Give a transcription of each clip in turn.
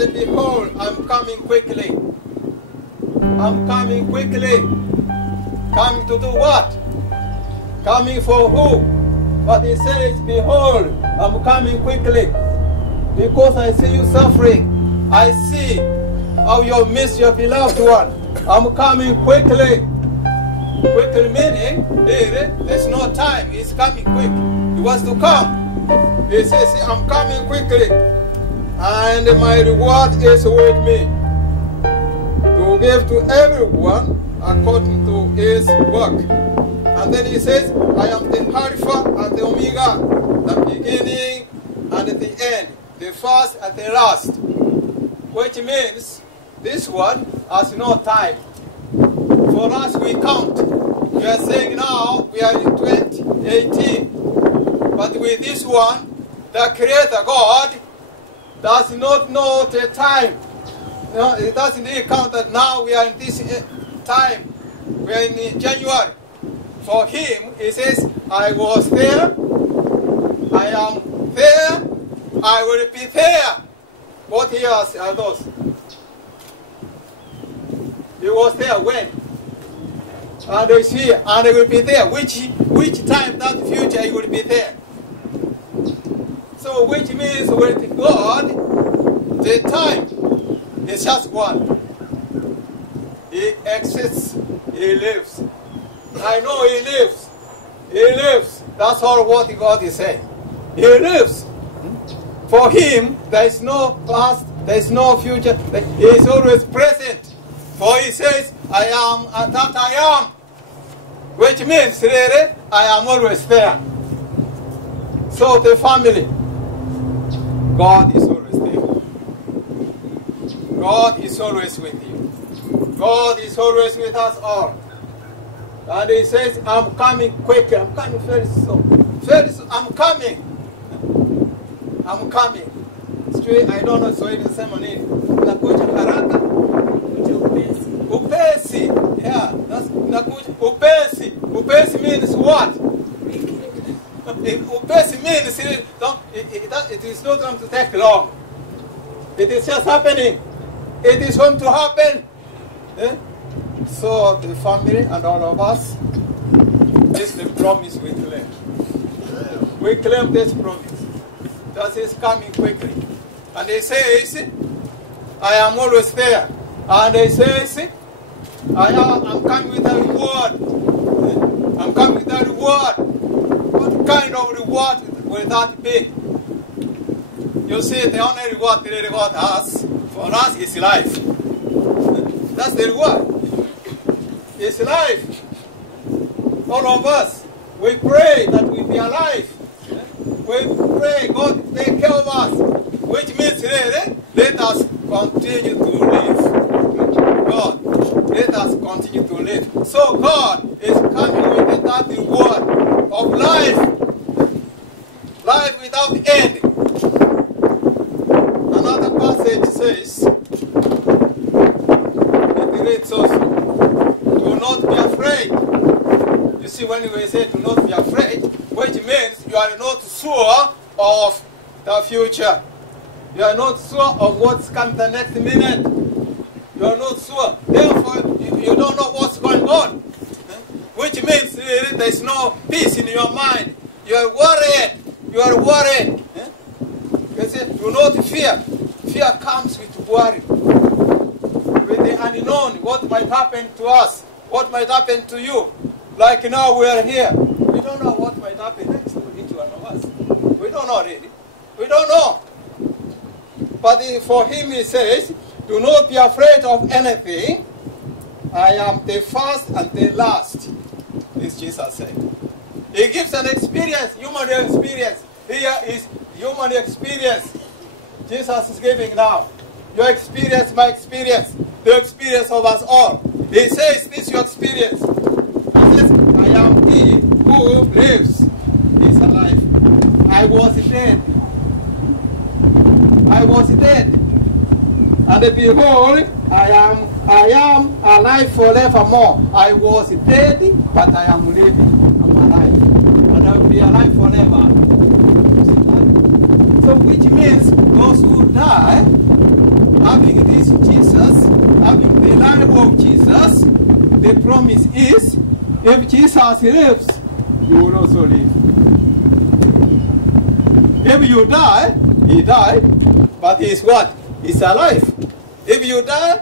And behold, I'm coming quickly. I'm coming quickly. Coming to do what? Coming for who? But he says, behold, I'm coming quickly. Because I see you suffering. I see how you miss your beloved one. I'm coming quickly. Quickly meaning, there's no time. He's coming quick. He wants to come. He says, I'm coming quickly. And my reward is with me. To give to everyone according to his work. And then he says, I am the Alpha and the Omega, the beginning and the end, the first and the last. Which means this one has no time. For us, we count. We are saying now we are in 2018. But with this one, the Creator God does not know the time. No, it doesn't really count that now we are in this time. We are in January. For him, he says, I was there, I am there, I will be there. What years are those? He was there when? And he's here, and he will be there. Which time that future he will be there? So which means with God, the time is just one. He exists, he lives. I know he lives. He lives. That's all what God is saying. He lives. For him, there is no past, there is no future. He is always present. For he says, I am and that I am. Which means, really, I am always there. So the family, God is always there. God is always with you. God is always with us all. And he says, I'm coming quick. I'm coming very soon. Very soon. I'm coming. I'm coming. Straight, I don't know Swahili sema nini. Nakuja haraka. Upesi. Yeah, that's nakuja. Upesi. Upesi means what? Upesi means it is not going to take long. It is just happening. It is going to happen. Eh? So the family and all of us, this is the promise we claim. We claim this promise. That is coming quickly. And he says, I am always there. And he says, I'm coming with a reward. I'm coming with a reward. What kind of reward will that be? You see, the only reward the reward has for us is life. That's the reward. It's life. All of us, we pray that we be alive. We pray God take care of us, which means really, let us continue to live. God, let us continue to live. So God is coming with that reward of life. Life without end. Another passage says, it reads also, do not be afraid. You see, when we say do not be afraid, which means you are not sure of the future. You are not sure of what's coming the next minute. You are not sure. Therefore, you don't know what's going on. Which means there is no peace in your mind. You are worried. You are worried. You say, do not fear. Fear comes with worry. With the unknown, what might happen to us, what might happen to you. Like now we are here. We don't know what might happen next to each one of us. We don't know really. We don't know. But for him he says, do not be afraid of anything. I am the first and the last, is Jesus saying. He gives an experience, human experience. Here is human experience. Jesus is giving now. Your experience, my experience, the experience of us all. He says, this is your experience. He says, I am he who lives, is alive. I was dead. I was dead. And behold, I am alive forevermore. I was dead, but I am living. I'm alive. And I will be alive forever. So which means those who die time of Jesus, the promise is, if Jesus lives, you will also live. If you die, he died, but he is what? He's alive. If you die,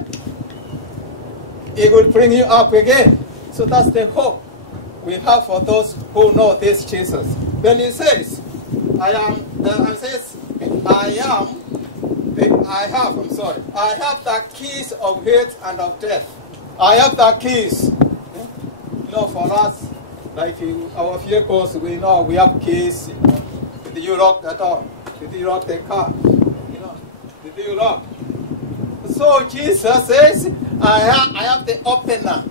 he will bring you up again. So that's the hope we have for those who know this Jesus. When he says, I have the keys of hate and of death. I have the keys. You know, for us, like in our vehicles, we know we have keys. Did you lock the door? Did you lock the car? You know, did you lock? So Jesus says, I have the opener.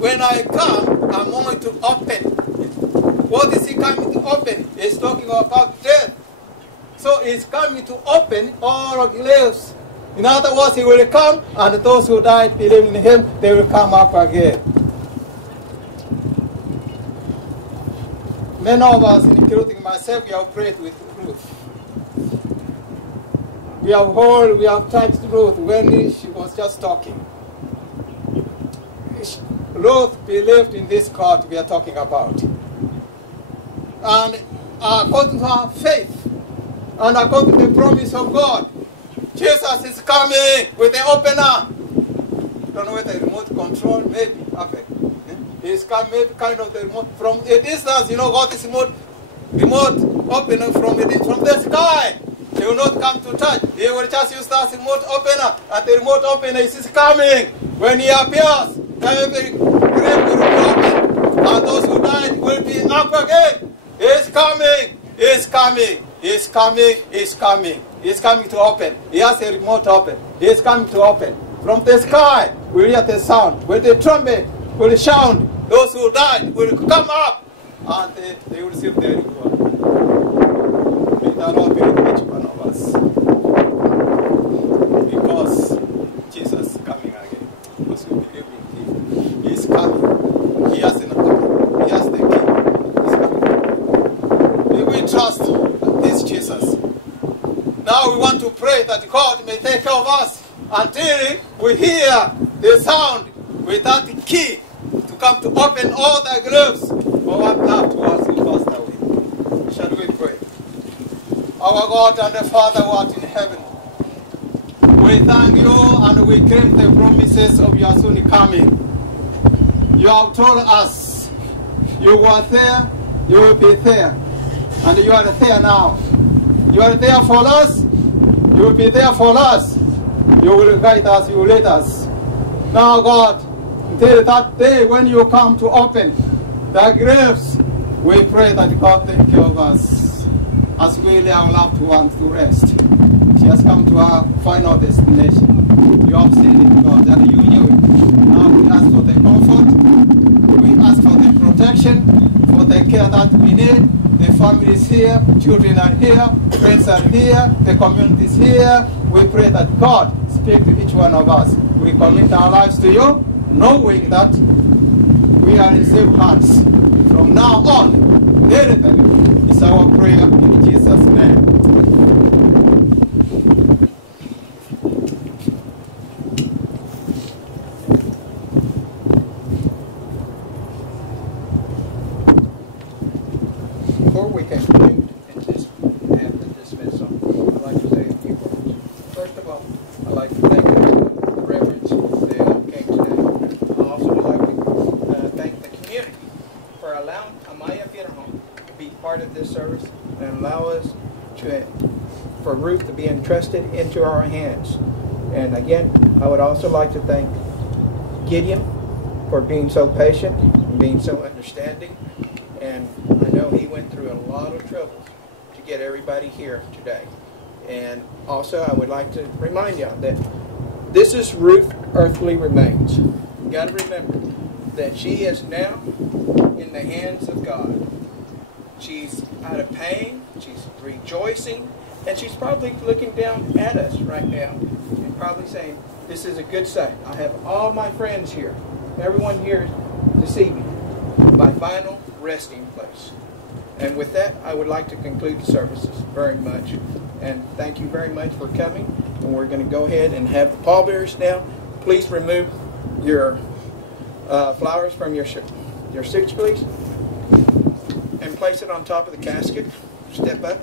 When I come, I'm going to open. What is he coming to open? He's talking about death. So he's coming to open all of the graves. In other words, he will come, and those who died believing in him, they will come up again. Many of us, including myself, we have prayed with Ruth. We have touched Ruth when she was just talking. Ruth believed in this God we are talking about. And according to her faith, and according to the promise of God, Jesus is coming with the opener. Don't know whether remote control, maybe. Okay. He's coming, maybe kind of the remote from a distance. You know what is remote opener from the sky. He will not come to touch. He will just use that remote opener, and the remote opener is coming. When he appears, every grave will be open, and those who died will be up again. He's coming. He's coming. He's coming. He's coming. He's coming to open. He has a remote open. He's coming to open. From the sky, we hear the sound. With the trumpet, will sound. Those who died will come up, and they will receive their reward. May the Lord be with each one of us. Because Jesus is coming again. Because we believe in him. He is coming. He has an open. He has the key. He's coming. May we trust this Jesus. Now we want to pray that God may take care of us until we hear the sound with that key to come to open all the graves for what loved ones who passed away. Shall we pray? Our God and the Father who art in heaven, we thank you and we claim the promises of your soon coming. You have told us you were there, you will be there, and you are there now. You are there for us, you will be there for us. You will guide us, you will lead us. Now, God, until that day when you come to open the graves, we pray that God take care of us as we lay our loved ones to rest. She has come to our final destination. You have seen it, God, and you knew it. Now we ask for the comfort, we ask for the protection, for the care that we need. The family is here, children are here, friends are here, the community is here. We pray that God speak to each one of us. We commit our lives to you, knowing that we are in safe hands. From now on, everything is our prayer in Jesus' name. Before we conclude and have the dismissal, I'd like to say a few words. First of all, I'd like to thank the reverends that came today. I also would like to thank the community for allowing Amaya Funeral to be part of this service and allow us for Ruth to be entrusted into our hands. And again, I would also like to thank Gideon for being so patient and being so understanding. And I know he went through a lot of trouble to get everybody here today. And also I would like to remind you that this is Ruth earthly remains. You've got to remember that she is now in the hands of God. She's out of pain, she's rejoicing, and she's probably looking down at us right now and probably saying, this is a good sight. I have all my friends here, everyone here to see me. My final resting place. And with that, I would like to conclude the services very much. And thank you very much for coming. And we're going to go ahead and have the pallbearers now Please remove your flowers from your stitch, please, and place it on top of the casket. Step up.